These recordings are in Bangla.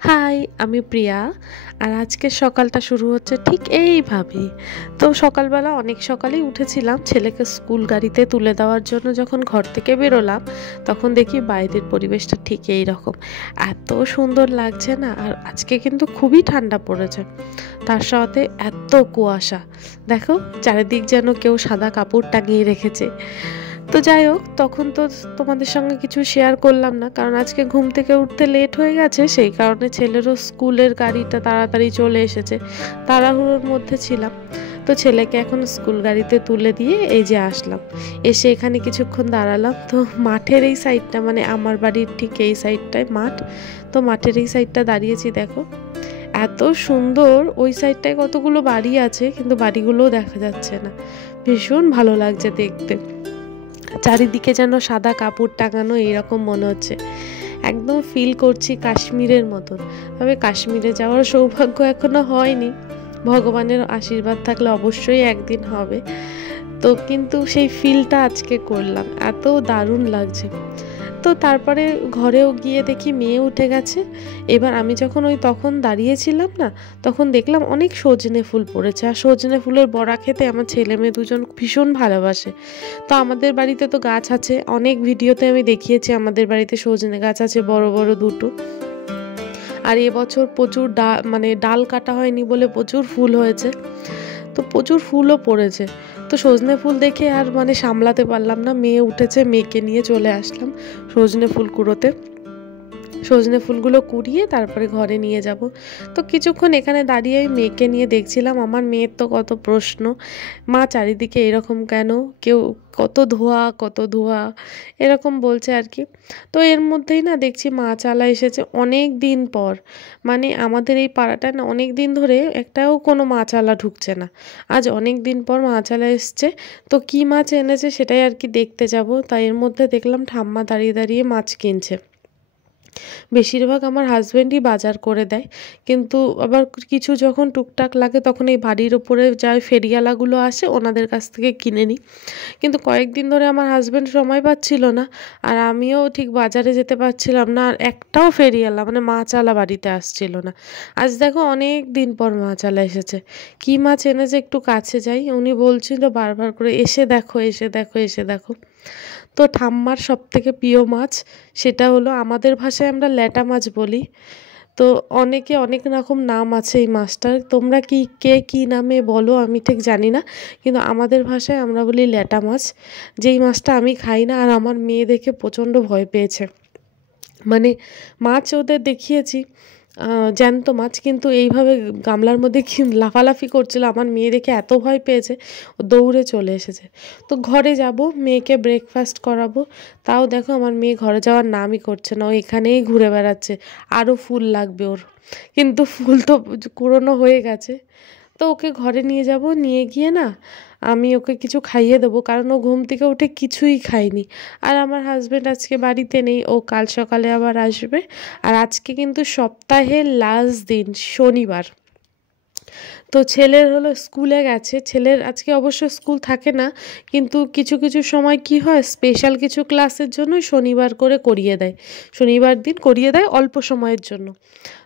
হাই, আমি প্রিয়া। আর আজকের সকালটা শুরু হচ্ছে ঠিক এইভাবেই। তো সকালবেলা অনেক সকালেই উঠেছিলাম, ছেলেকে স্কুল গাড়িতে তুলে দেওয়ার জন্য যখন ঘর থেকে বেরোলাম তখন দেখি বাইরের পরিবেশটা ঠিক এই রকম। এত সুন্দর লাগছে না, আর আজকে কিন্তু খুবই ঠান্ডা পড়েছে, তার সাথে এত কুয়াশা। দেখো চারিদিক যেন কেউ সাদা কাপড় টাঙিয়ে রেখেছে। তো যাই হোক, তখন তো তোমাদের সঙ্গে কিছু শেয়ার করলাম না, কারণ আজকে ঘুম থেকে উঠতে লেট হয়ে গেছে, সেই কারণে ছেলেরও স্কুলের গাড়িটা তাড়াতাড়ি চলে এসেছে, তাড়াহুড়োর মধ্যে ছিলাম। তো ছেলেকে এখন স্কুল গাড়িতে তুলে দিয়ে এই যে আসলাম, এসে এখানে কিছুক্ষণ দাঁড়ালাম। তো মাঠের এই সাইডটা, মানে আমার বাড়ির ঠিক এই সাইডটায় মাঠ, তো মাঠের এই সাইডটা দাঁড়িয়েছি। দেখো এত সুন্দর, ওই সাইডটায় কতগুলো বাড়ি আছে কিন্তু বাড়িগুলোও দেখা যাচ্ছে না। ভীষণ ভালো লাগছে দেখতে, চারিদিকে যেন সাদা কাপড় টাঙানো এরকম মনে হচ্ছে। একদম ফিল করছি কাশ্মীরের মতন। তবে কাশ্মীরে যাওয়ার সৌভাগ্য এখনো হয়নি, ভগবানের আশীর্বাদ থাকলে অবশ্যই একদিন হবে। তো কিন্তু সেই ফিলটা আজকে করলাম, এত দারুণ লাগছে। তো তারপরে ঘরেও গিয়ে দেখি মেয়ে উঠে গেছে। এবার আমি যখন তখন দাঁড়িয়েছিলাম না, তখন দেখলাম অনেক সজনে ফুল পড়েছে, আর সজনে ফুলের বড়া খেতে আমার ছেলে মেয়ে দুজন ভীষণ ভালোবাসে। তো আমাদের বাড়িতে তো গাছ আছে, অনেক ভিডিওতে আমি দেখিয়েছি আমাদের বাড়িতে সজনে গাছ আছে বড় বড় দুটো। আর এবছর প্রচুর ডাল কাটা হয়নি বলে প্রচুর ফুল হয়েছে, তো প্রচুর ফুলও পড়েছে। তো সজনে ফুল দেখে আর সামলাতে পারলাম না, মেয়ে উঠেছে, মেয়েকে নিয়ে চলে আসলাম সজনে ফুল কুড়োতে। সজনে ফুলগুলো কুড়িয়ে তারপরে ঘরে নিয়ে যাব। তো কিছুক্ষণ এখানে দাঁড়িয়ে আমি মেয়েকে নিয়ে দেখছিলাম। আমার মেয়ের তো কত প্রশ্ন, মা চারিদিকে এরকম কেন, কেউ কত ধোঁয়া কত ধোঁয়া এরকম বলছে আর কি। তো এর মধ্যেই না দেখছি মাছালা এসেছে অনেক দিন পর। আমাদের এই পাড়াটায় না অনেক দিন ধরে একটাও কোনো মাছালা ঢুকছে না, আজ অনেক দিন পর মাছালা এসছে। তো কি মাছ এনেছে সেটাই আর কি দেখতে যাব। তাই এর মধ্যে দেখলাম ঠাম্মা দাঁড়িয়ে দাঁড়িয়ে মাছ কিনছে। বেশিরভাগ আমার হাজব্যান্ডই বাজার করে দেয়, কিন্তু আবার কিছু যখন টুকটাক লাগে তখন এই বাড়ির ওপরে যা ফেরিওয়ালাগুলো আসে ওনাদের কাছ থেকে কিনে নিই। কিন্তু কয়েকদিন ধরে আমার হাজব্যান্ড সময় পাচ্ছিল না, আর আমিও ঠিক বাজারে যেতে পারছিলাম না, আর একটাও ফেরিওয়ালা মাছওয়ালা বাড়িতে আসছিল না। আজ দেখো অনেক দিন পর মাছওয়ালা এসেছে। কী মাছ এনেছে একটু কাছে যাই, উনি বলছিল বারবার করে এসে দেখো এসে দেখো এসে দেখো। তো ঠাম্মার সবথেকে প্রিয় মাছ, সেটা হলো, আমাদের ভাষায় আমরা ল্যাটা মাছ বলি। তো অনেকে অনেক রকম নাম আছে এই মাছটার, তোমরা কে কী নামে বলো আমি ঠিক জানি না, কিন্তু আমাদের ভাষায় আমরা বলি ল্যাটা মাছ। যেই মাছটা আমি খাই না, আর আমার মেয়ে দেখে প্রচণ্ড ভয় পেয়েছে। মাছ ওদের দেখিয়েছি জ্যান্ত মাছ, কিন্তু এইভাবে গামলার মধ্যে কি লাফালাফি করছিল, আমার মেয়ে দেখে এত ভয় পেয়েছে ও দৌড়ে চলে এসেছে। তো ঘরে যাব, মেয়েকে ব্রেকফাস্ট করাবো, তাও দেখো আমার মেয়ে ঘরে যাওয়ার নামই করছে না, ও এখানেই ঘুরে বেড়াচ্ছে। আরও ফুল লাগবে ওর, কিন্তু ফুল তো কুড়োনো হয়ে গেছে। তো ওকে ঘরে নিয়ে যাব, নিয়ে গিয়ে না আমি ওকে কিছু খাইয়ে দেবো, কারণ ও ঘুম থেকে উঠে কিছুই খায়নি। আর আমার হাজব্যান্ড আজকে বাড়িতে নেই, ও কাল সকালে আবার আসবে। আর আজকে কিন্তু সপ্তাহের লাস্ট দিন, শনিবার। তো ছেলের হলো স্কুলে গেছে, ছেলের আজকে অবশ্য স্কুল থাকে না, কিন্তু কিছু কিছু সময় কি হয়, স্পেশাল কিছু ক্লাসের জন্য শনিবার করে করিয়ে দেয়, শনিবার দিন করিয়ে দেয় অল্প সময়ের জন্য।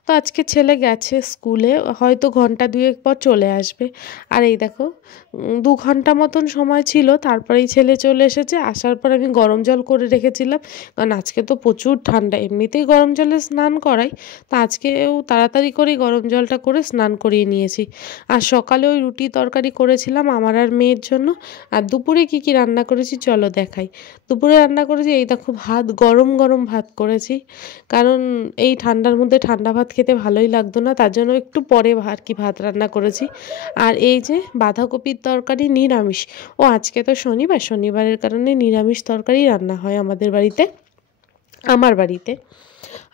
তো আজকে ছেলে গেছে স্কুলে, হয়তো ঘন্টা দুয়েক পর চলে আসবে। আর এই দেখো 2 ঘন্টা মতন সময় ছিল, তারপরেই ছেলে চলে এসেছে। আসার পর আমি গরম জল করে রেখেছিলাম, কারণ আজকে তো প্রচুর ঠান্ডা, এমনিতেই গরম জলে স্নান করাই, তা আজকেও তাড়াতাড়ি করেই গরম জলটা করে স্নান করিয়ে নিয়েছি। আর সকালে ওই রুটি তরকারি করেছিলাম আমার আর মেয়ের জন্য। আর দুপুরে কি কি রান্না করেছি চলো দেখাই। দুপুরে রান্না করেছি এই দেখো ভাত, গরম গরম ভাত করেছি, কারণ এই ঠান্ডার মধ্যে ঠান্ডা ভাত খেতে ভালোই লাগতো না, তার জন্য একটু পরে আর কি ভাত রান্না করেছি। আর এই যে বাঁধাকপির তরকারি, নিরামিষ। ও আজকে তো শনিবার, শনিবারের কারণে নিরামিষ তরকারি রান্না হয় আমাদের বাড়িতে, আমার বাড়িতে।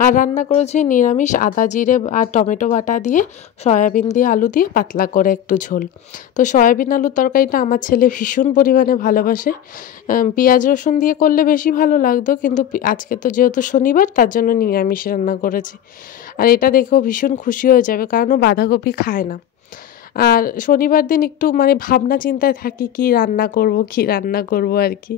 আর রান্না করেছি নিরামিষ আদা জিরে আর টমেটো বাটা দিয়ে, সয়াবিন দিয়ে আলু দিয়ে পাতলা করে একটু ঝোল। তো সয়াবিন আলুর তরকারিটা আমার ছেলে ভীষণ পরিমাণে ভালোবাসে, পেঁয়াজ রসুন দিয়ে করলে বেশি ভালো লাগতো, কিন্তু আজকে তো যেহেতু শনিবার তার জন্য নিরামিষ রান্না করেছি। আর এটা দেখেও ভীষণ খুশি হয়ে যাবে, কারণ ও বাঁধাকপি খায় না। আর শনিবার দিন একটু ভাবনা চিন্তায় থাকি কি রান্না করব আর কি।